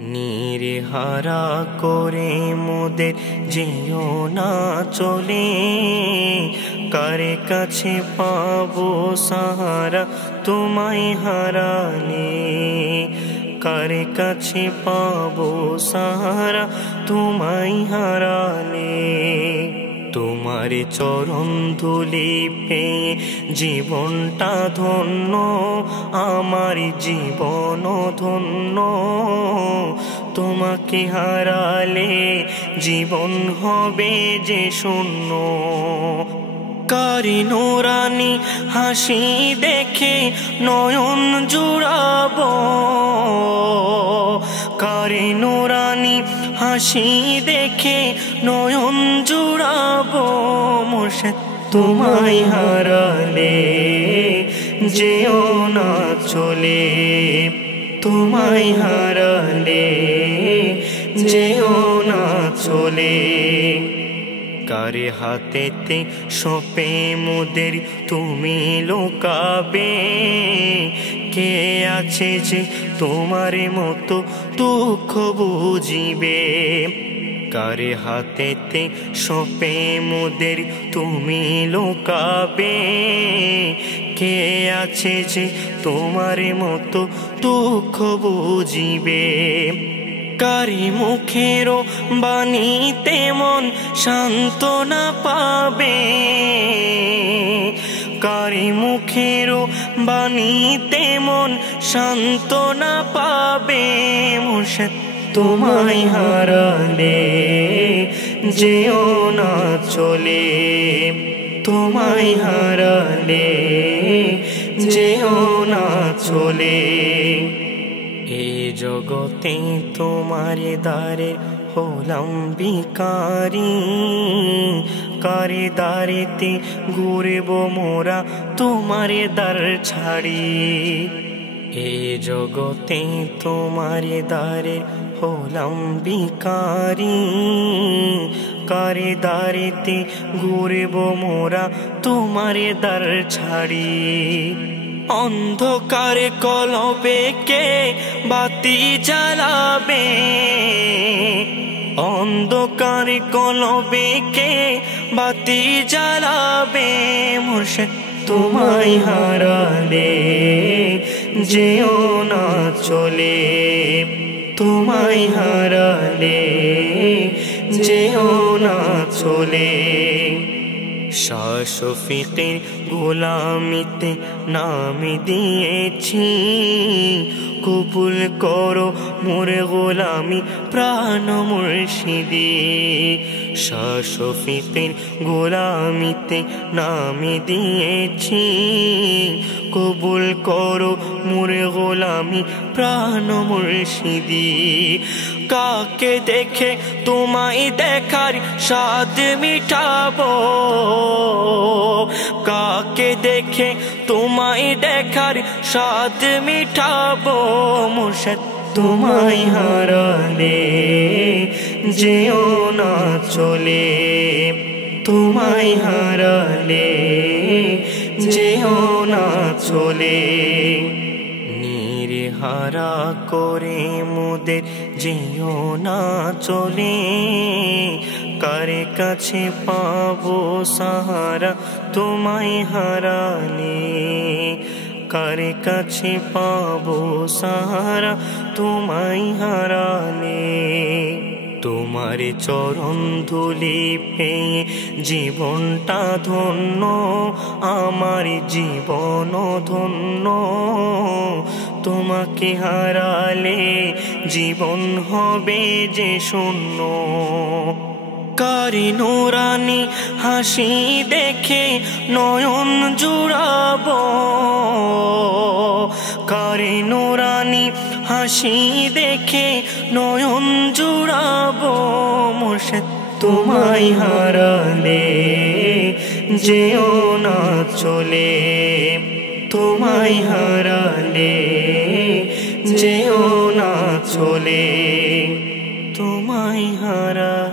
নির্হারা করে মোদের যেও না চলে, কারে কাছে পাবো সাহারা তোমায় হারালে। কারে কাছে পাবো সাহারা তোমায় হারালে। তোমার চরণ ধুলি পেয়ে জীবনটা ধন্য, আমার জীবন ধন্য। তোমাকে হারালে জীবন হবে যে শূন্য। কারি নুরানি হাসি দেখে নয়ন জুড়াবো, কারি নুরানি হাসি দেখে নয়ন জুড়াবো। মুর্শিদ তোমায় হারালে যেও না চলে, তোমায় হারালে যেও না চলে। কারে হাতেতে সপে মোদের তুমি লোকাবে, কে আছে যে তোমার মতো দুঃখ বুঝিবে। কারে হাতেতে সপে মোদের তুমি লোকাবে, কে আছে যে তোমার মতো দুঃখ বুঝিবে। কারি মুখেরও বাণীতে মন সান্ত্বনা পাবে, কারি মুখেরও বাণীতে মন সান্ত্বনা পাবে। মুর্শিদ তোমায় হারালে যেও না চলে, তোমায় হারালে যেও না চলে। এই জগতে তোমার দ্বারে হলাম ভিখারি, কারে দ্বারেতে ঘুরব মোরা তোমার দ্বার ছাড়ি। এই জগতে তোমার দ্বারে হলাম ভিখারি, কারে দ্বারেতে ঘুরব মোরা তোমার দ্বার ছাড়ি। অন্ধকার কলবে কে বাতি জ্বালাবে, অন্ধকার কলবে কে বাতি জ্বালাবে। মুর্শিদ তোমায় হারালে যেও না চলে, তোমায় হারালে যেও না চলে। শাহ শফিকের গোলামিতে নাম দিয়েছি, কবুল করো মোর গোলামি প্রাণ মুর্শিদি। শাহ শফিকের গোলামিতে নাম দিয়েছি, কবুল করো মোর গোলামি প্রাণ মুর্শিদি। কাকে দেখে তোমায় দেখার স্বাদ মিটাবো, কাকে দেখে তোমায় দেখার স্বাদ মিটাবো। মুর্শিদ তোমায় হারালে যেও না চলে, তোমায় হারালে যেও না চলে। নির্হারা করে মোদের যেও না চলে, কারে কাছে পাবো সাহারা তোমায় হারালে। কারে কাছে পাবো সাহারা তোমায় হারালে। তোমার চরণ ধুলি পেয়ে জীবনটা ধন্য, আমার জীবন ধন্য। তোমাকে হারালে জীবন হবে যে শূন্য। কারি নুরানি হাসি দেখে নয়ন জুড়াবো, কারি নুরানি হাসি দেখে নয়ন জুড়াবো। মুর্শিদ তোমায় হারালে যেও না চলে, তোমায় হারালে যেও না চলে। তোমায় হারালে